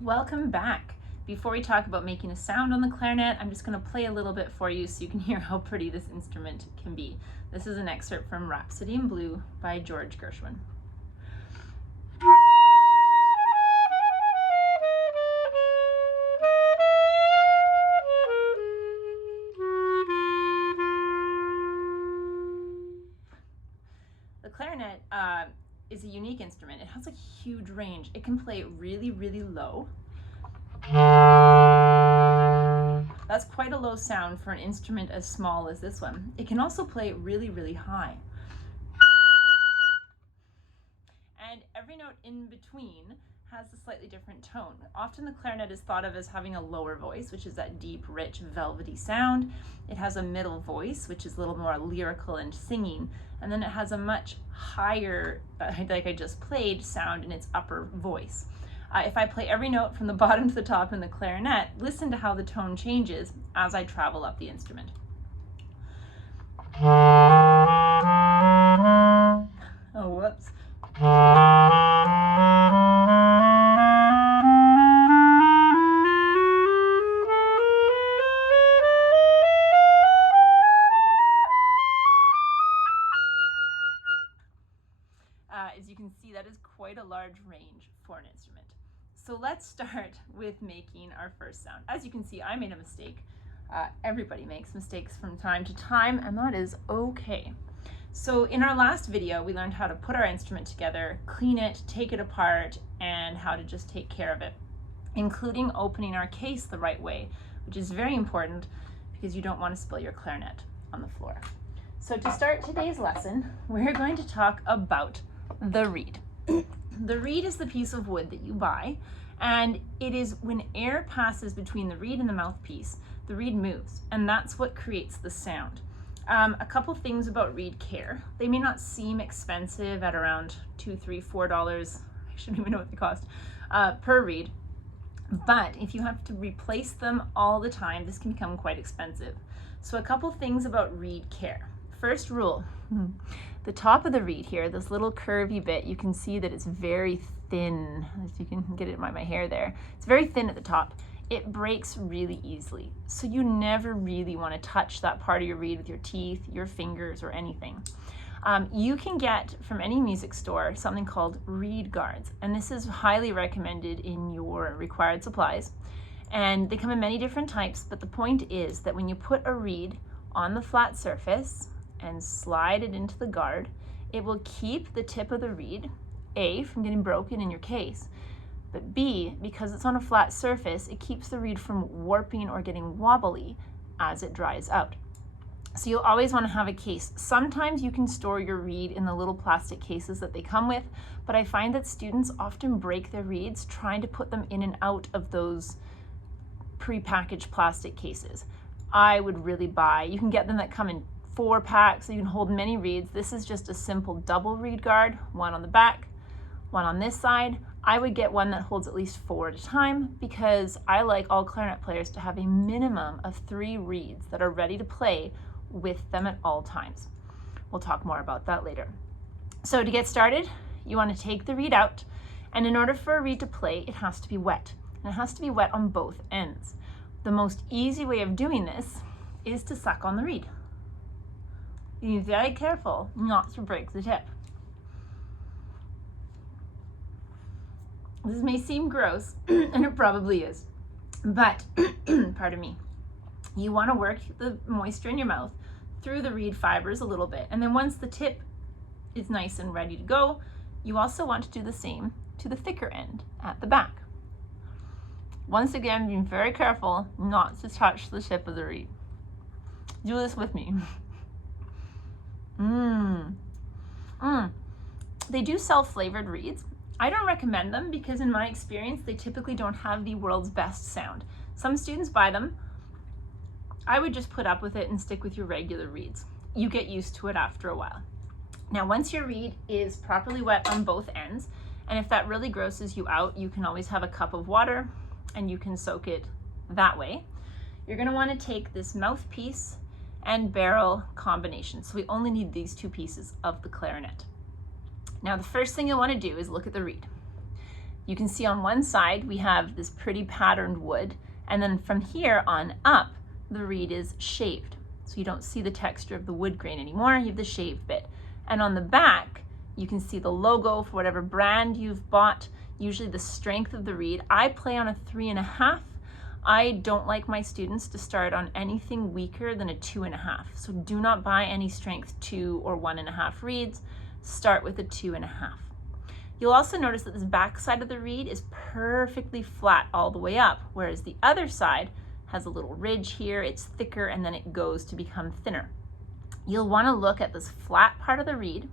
Welcome back. Before we talk about making a sound on the clarinet, I'm just going to play a little bit for you so you can hear how pretty this instrument can be. This is an excerpt from Rhapsody in Blue by George Gershwin. The clarinet is a unique instrument. It has a huge range. It can play really, really low. That's quite a low sound for an instrument as small as this one. It can also play really, really high. And every note in between has a slightly different tone. Often the clarinet is thought of as having a lower voice, which is that deep, rich, velvety sound. It has a middle voice, which is a little more lyrical and singing. And then it has a much higher, like I just played, sound in its upper voice. If I play every note from the bottom to the top in the clarinet, listen to how the tone changes as I travel up the instrument. Oh, whoops. As you can see, that is quite a large range for an instrument. So let's start with making our first sound. As you can see, I made a mistake. Everybody makes mistakes from time to time, and that is okay. So in our last video, we learned how to put our instrument together, clean it, take it apart, and how to just take care of it, including opening our case the right way, which is very important because you don't want to spill your clarinet on the floor. So to start today's lesson, we're going to talk about the reed. The reed is the piece of wood that you buy, and it is when air passes between the reed and the mouthpiece, the reed moves, and that's what creates the sound. A couple things about reed care. They may not seem expensive at around $2, $3, $4, I shouldn't even know what they cost, per reed, but if you have to replace them all the time, this can become quite expensive. So a couple things about reed care. First rule, the top of the reed here, this little curvy bit, you can see that it's very thin, as you can get it by my hair there. It's very thin at the top. It breaks really easily. So you never really want to touch that part of your reed with your teeth, your fingers, or anything. You can get from any music store something called reed guards, and this is highly recommended in your required supplies. And they come in many different types, but the point is that when you put a reed on the flat surface and slide it into the guard, it will keep the tip of the reed, A, from getting broken in your case, but B, because it's on a flat surface, it keeps the reed from warping or getting wobbly as it dries out. So you'll always want to have a case. Sometimes you can store your reed in the little plastic cases that they come with, but I find that students often break their reeds trying to put them in and out of those pre-packaged plastic cases. I would really buy, you can get them that come in 4 packs, so you can hold many reeds. This is just a simple double reed guard, one on the back, one on this side. I would get one that holds at least 4 at a time because I like all clarinet players to have a minimum of 3 reeds that are ready to play with them at all times. We'll talk more about that later. So to get started, you want to take the reed out, and in order for a reed to play, it has to be wet, and it has to be wet on both ends. The most easy way of doing this is to suck on the reed. You need to be very careful not to break the tip. This may seem gross, and it probably is, but, pardon me, you want to work the moisture in your mouth through the reed fibers a little bit, and then once the tip is nice and ready to go, you also want to do the same to the thicker end at the back. Once again, being very careful not to touch the tip of the reed. Do this with me. They do sell flavored reeds. I don't recommend them because in my experience, they typically don't have the world's best sound. Some students buy them. I would just put up with it and stick with your regular reeds. You get used to it after a while. Now, once your reed is properly wet on both ends, and if that really grosses you out, you can always have a cup of water and you can soak it that way. You're going to want to take this mouthpiece and barrel combination. So we only need these 2 pieces of the clarinet. Now the first thing you'll want to do is look at the reed. You can see on one side we have this pretty patterned wood, and then from here on up, the reed is shaved. So you don't see the texture of the wood grain anymore, you have the shaved bit. And on the back, you can see the logo for whatever brand you've bought, usually the strength of the reed. I play on a 3.5. I don't like my students to start on anything weaker than a 2.5. So do not buy any strength 2 or 1.5 reeds. Start with a 2.5. You'll also notice that this back side of the reed is perfectly flat all the way up, whereas the other side has a little ridge here, it's thicker, and then it goes to become thinner. You'll want to look at this flat part of the reed.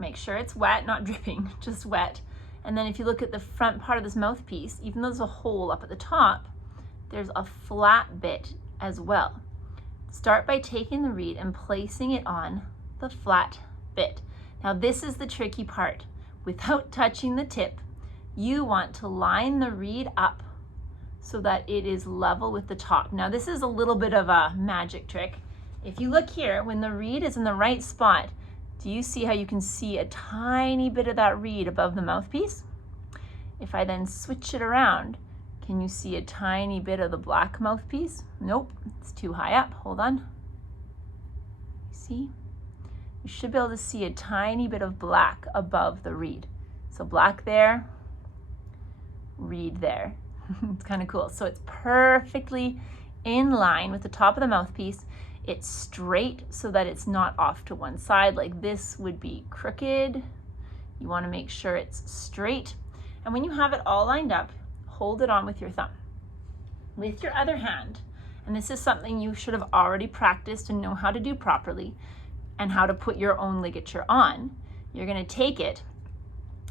Make sure it's wet, not dripping, just wet. And then if you look at the front part of this mouthpiece, even though there's a hole up at the top, there's a flat bit as well. Start by taking the reed and placing it on the flat bit. Now this is the tricky part. Without touching the tip, you want to line the reed up so that it is level with the top. Now this is a little bit of a magic trick. If you look here, when the reed is in the right spot, do you see how you can see a tiny bit of that reed above the mouthpiece? If I then switch it around, can you see a tiny bit of the black mouthpiece? Nope, it's too high up. Hold on. See? You should be able to see a tiny bit of black above the reed. So black there, reed there. It's kind of cool. So it's perfectly in line with the top of the mouthpiece. It's straight so that it's not off to one side, like this would be crooked. You want to make sure it's straight. And when you have it all lined up, hold it on with your thumb. With your other hand, and this is something you should have already practiced and know how to do properly, and how to put your own ligature on, you're going to take it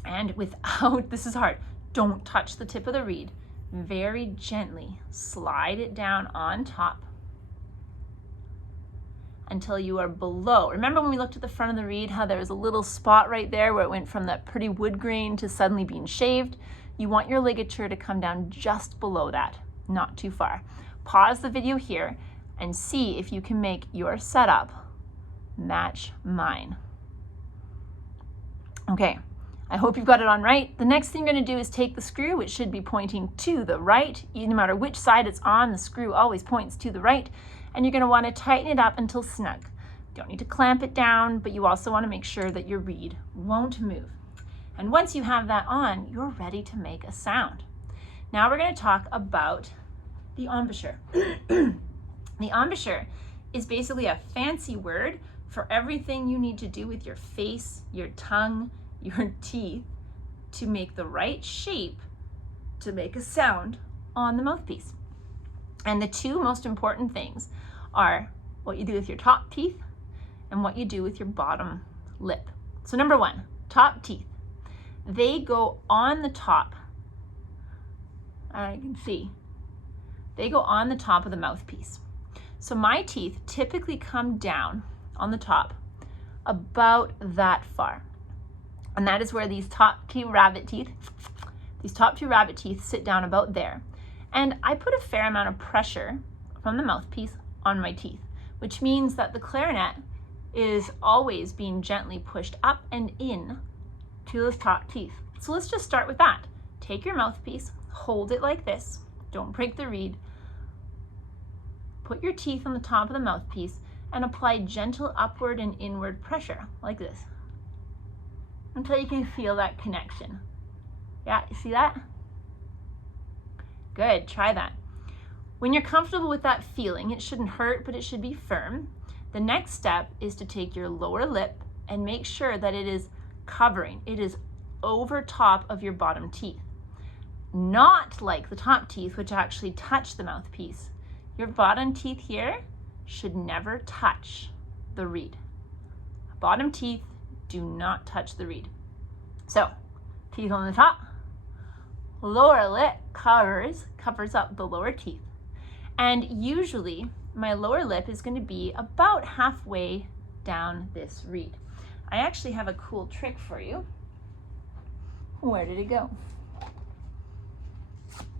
and without, this is hard, don't touch the tip of the reed, very gently slide it down on top until you are below. Remember when we looked at the front of the reed, how there was a little spot right there where it went from that pretty wood grain to suddenly being shaved? You want your ligature to come down just below that, not too far. Pause the video here and see if you can make your setup match mine. Okay, I hope you've got it on right. The next thing you're going to do is take the screw, which should be pointing to the right. No matter which side it's on, the screw always points to the right. And you're going to want to tighten it up until snug. You don't need to clamp it down, but you also want to make sure that your reed won't move. And once you have that on, you're ready to make a sound. Now we're going to talk about the embouchure. The embouchure is basically a fancy word for everything you need to do with your face, your tongue, your teeth to make the right shape to make a sound on the mouthpiece. And the two most important things are what you do with your top teeth and what you do with your bottom lip. So number one, top teeth. They go on the top. I can see. They go on the top of the mouthpiece. So my teeth typically come down on the top about that far. And that is where these top two rabbit teeth sit down about there. And I put a fair amount of pressure from the mouthpiece on my teeth, which means that the clarinet is always being gently pushed up and in to those top teeth. So let's just start with that. Take your mouthpiece, hold it like this, don't break the reed, put your teeth on the top of the mouthpiece, and apply gentle upward and inward pressure, like this, until you can feel that connection. Yeah, you see that? Good, try that. When you're comfortable with that feeling, it shouldn't hurt, but it should be firm. The next step is to take your lower lip and make sure that it is covering. It is over top of your bottom teeth. Not like the top teeth, which actually touch the mouthpiece. Your bottom teeth here should never touch the reed. Bottom teeth do not touch the reed. So, teeth on the top, lower lip covers up the lower teeth. And usually my lower lip is going to be about halfway down this reed. I actually have a cool trick for you. Where did it go?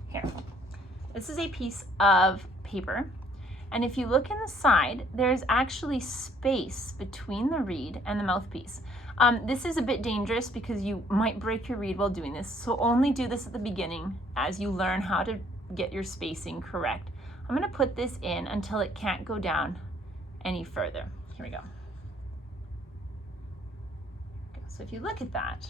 Here. This is a piece of paper. And if you look in the side, there's actually space between the reed and the mouthpiece. This is a bit dangerous because you might break your reed while doing this, so only do this at the beginning as you learn how to get your spacing correct. I'm going to put this in until it can't go down any further. Here we go. So if you look at that,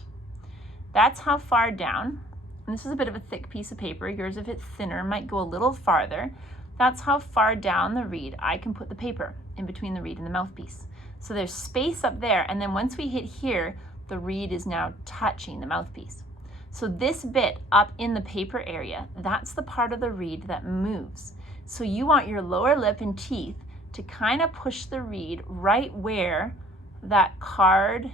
that's how far down, and this is a bit of a thick piece of paper. Yours, if it's thinner, might go a little farther. That's how far down the reed I can put the paper in between the reed and the mouthpiece. So there's space up there, and then once we hit here, the reed is now touching the mouthpiece. So this bit up in the paper area, that's the part of the reed that moves. So you want your lower lip and teeth to kind of push the reed right where that card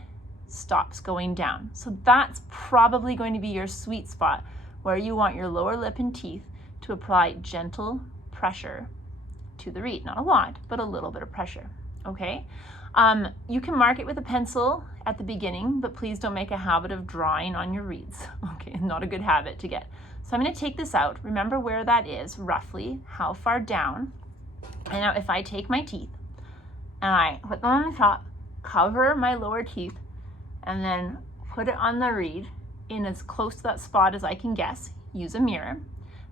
stops going down. So that's probably going to be your sweet spot where you want your lower lip and teeth to apply gentle pressure to the reed. Not a lot, but a little bit of pressure, okay? You can mark it with a pencil at the beginning, but please don't make a habit of drawing on your reeds. Okay, not a good habit to get. So I'm going to take this out. Remember where that is, roughly, how far down. And now if I take my teeth and I put them on the top, cover my lower teeth, and then put it on the reed in as close to that spot as I can guess, use a mirror.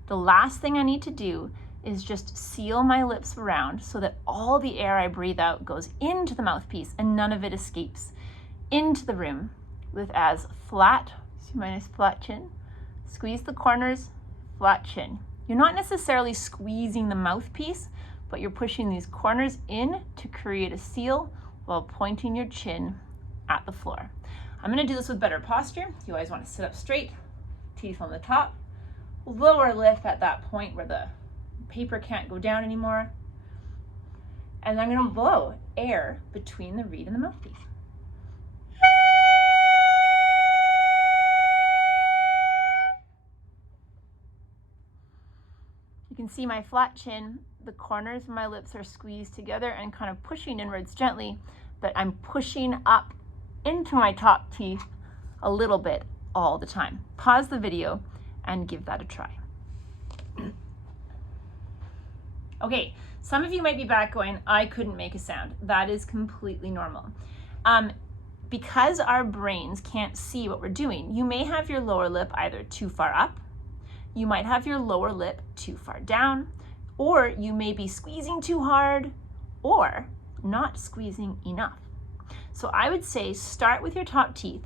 The last thing I need to do is just seal my lips around so that all the air I breathe out goes into the mouthpiece and none of it escapes into the room with as flat, see my nice flat chin, squeeze the corners, flat chin. You're not necessarily squeezing the mouthpiece, but you're pushing these corners in to create a seal while pointing your chin at the floor. I'm going to do this with better posture. You always want to sit up straight, teeth on the top, lower lip at that point where the paper can't go down anymore. And I'm going to blow air between the reed and the mouthpiece. You can see my flat chin, the corners of my lips are squeezed together and kind of pushing inwards gently, but I'm pushing up into my top teeth a little bit all the time. Pause the video and give that a try. Okay, some of you might be back going, I couldn't make a sound. That is completely normal. Because our brains can't see what we're doing, you may have your lower lip either too far up, you might have your lower lip too far down, or you may be squeezing too hard or not squeezing enough. So I would say start with your top teeth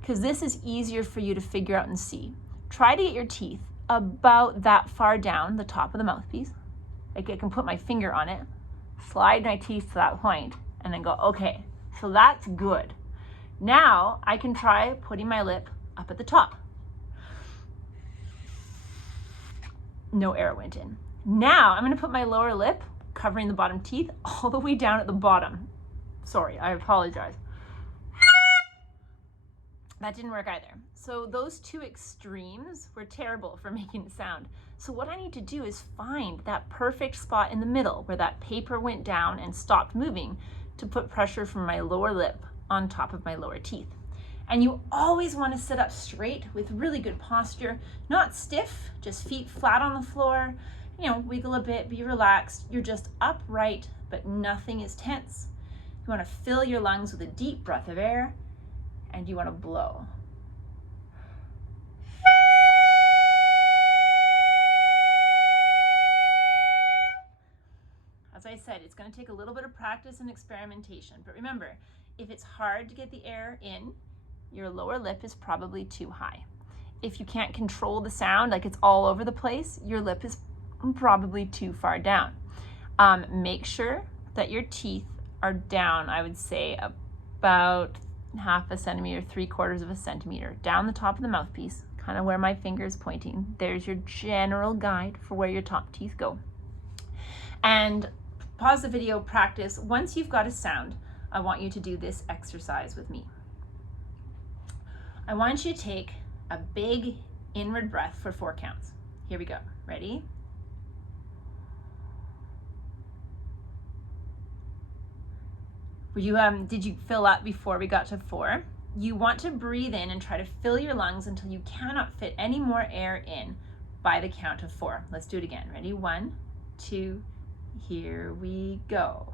because this is easier for you to figure out and see. Try to get your teeth about that far down the top of the mouthpiece. Like I can put my finger on it, slide my teeth to that point, and then go, okay, so that's good. Now I can try putting my lip up at the top. No air went in. Now I'm gonna put my lower lip, covering the bottom teeth, all the way down at the bottom. Sorry, I apologize. That didn't work either. So those two extremes were terrible for making sound. So what I need to do is find that perfect spot in the middle where that paper went down and stopped moving to put pressure from my lower lip on top of my lower teeth. And you always want to sit up straight with really good posture, not stiff, just feet flat on the floor, you know, wiggle a bit, be relaxed. You're just upright, but nothing is tense. You want to fill your lungs with a deep breath of air, and you want to blow. As I said, it's going to take a little bit of practice and experimentation, but remember, if it's hard to get the air in, your lower lip is probably too high. If you can't control the sound, like it's all over the place, your lip is probably too far down. Make sure that your teeth are down, I would say about half a centimeter, 3/4 of a centimeter, down the top of the mouthpiece, kind of where my finger is pointing. There's your general guide for where your top teeth go. And pause the video, practice. Once you've got a sound, I want you to do this exercise with me. I want you to take a big inward breath for 4 counts. Here we go. Ready? Did you fill up before we got to 4? You want to breathe in and try to fill your lungs until you cannot fit any more air in by the count of 4. Let's do it again. Ready? 1, 2, here we go.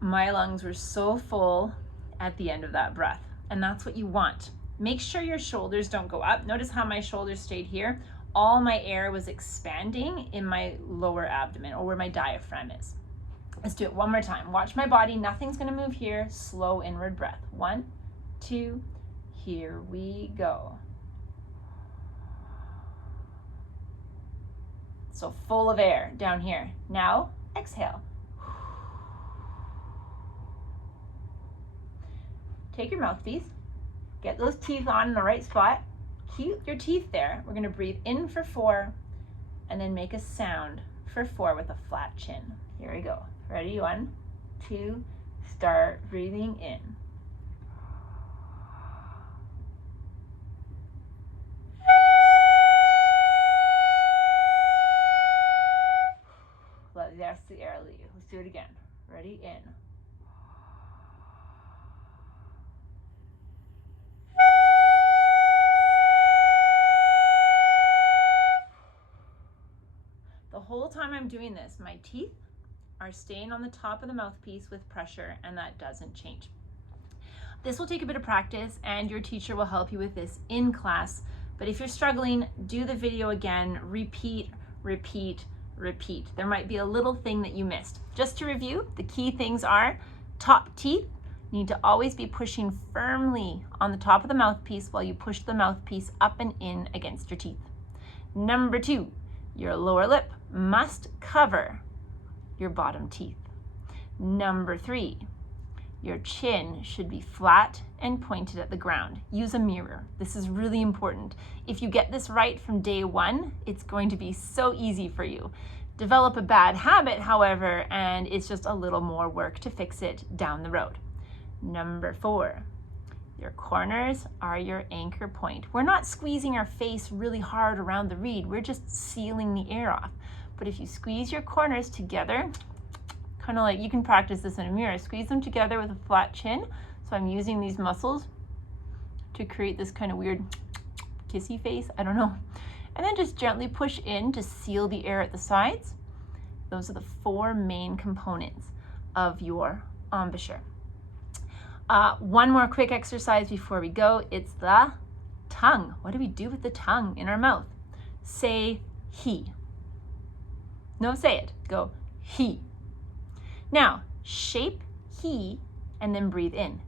my lungs were so full at the end of that breath. And that's what you want. Make sure your shoulders don't go up. Notice how my shoulders stayed here. All my air was expanding in my lower abdomen, or where my diaphragm is. Let's do it one more time. Watch my body. Nothing's going to move here. Slow inward breath. 1, 2, here we go. So full of air down here. Now exhale. Take your mouthpiece. Get those teeth on in the right spot. Keep your teeth there. We're going to breathe in for 4 and then make a sound for 4 with a flat chin. Here we go. Ready? 1, 2, start breathing in. Let the rest of the air leave. Let's do it again. Ready? In. The whole time I'm doing this, my teeth are staying on the top of the mouthpiece with pressure, and that doesn't change. This will take a bit of practice, and your teacher will help you with this in class. But if you're struggling, do the video again, repeat, repeat, repeat. There might be a little thing that you missed. Just to review, the key things are top teeth need to always be pushing firmly on the top of the mouthpiece while you push the mouthpiece up and in against your teeth. Number 2, your lower lip must cover your bottom teeth. Number 3, your chin should be flat and pointed at the ground. Use a mirror. This is really important. If you get this right from day 1, it's going to be so easy for you. Develop a bad habit, however, and it's just a little more work to fix it down the road. Number 4, your corners are your anchor point. We're not squeezing our face really hard around the reed. We're just sealing the air off. But if you squeeze your corners together, kind of like, you can practice this in a mirror, squeeze them together with a flat chin. So I'm using these muscles to create this kind of weird kissy face, I don't know. And then just gently push in to seal the air at the sides. Those are the 4 main components of your embouchure. One more quick exercise before we go. It's the tongue. What do we do with the tongue in our mouth? Say he. No, say it. Go he. Now, shape he and then breathe in.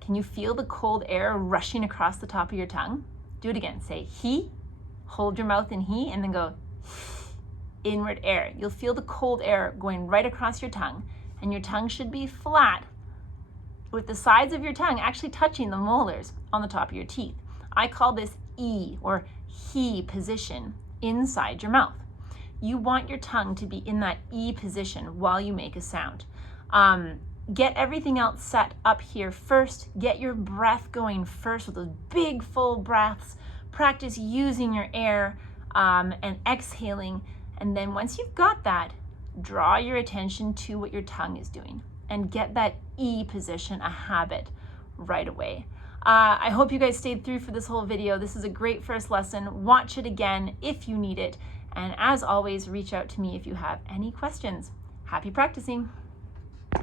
Can you feel the cold air rushing across the top of your tongue? Do it again. Say he, hold your mouth in he, and then go inward air. You'll feel the cold air going right across your tongue, and your tongue should be flat with the sides of your tongue actually touching the molars on the top of your teeth. I call this E or he position inside your mouth. You want your tongue to be in that E position while you make a sound. Get everything else set up here first. Get your breath going first with those big full breaths. Practice using your air and exhaling. And then once you've got that, draw your attention to what your tongue is doing and get that E position a habit right away. I hope you guys stayed through for this whole video. This is a great first lesson. Watch it again if you need it. And as always, reach out to me if you have any questions. Happy practicing.